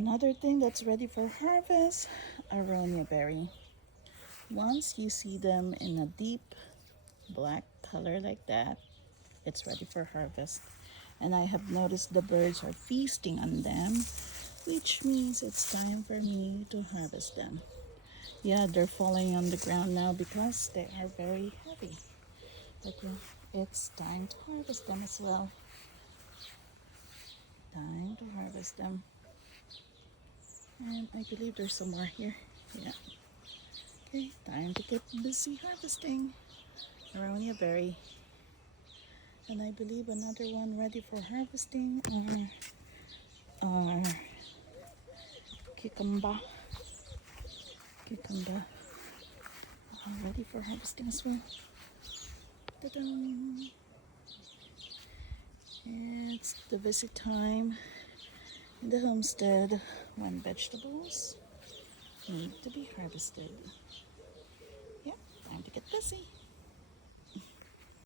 Another thing that's ready for harvest, Aronia berry. Once you see them in a deep black color like that, it's ready for harvest. And I have noticed the birds are feasting on them, which means it's time for me to harvest them. Yeah, they're falling on the ground now because they are very heavy. But yeah, it's time to harvest them as well. Time to harvest them. And I believe there's some more here. Yeah. Okay, time to get busy harvesting. Aronia berry. And I believe another one ready for harvesting are cucumber. Cucumber. Ready for harvesting as well. Ta-da! It's the busy time in the homestead when vegetables need to be harvested. Yeah, time to get busy.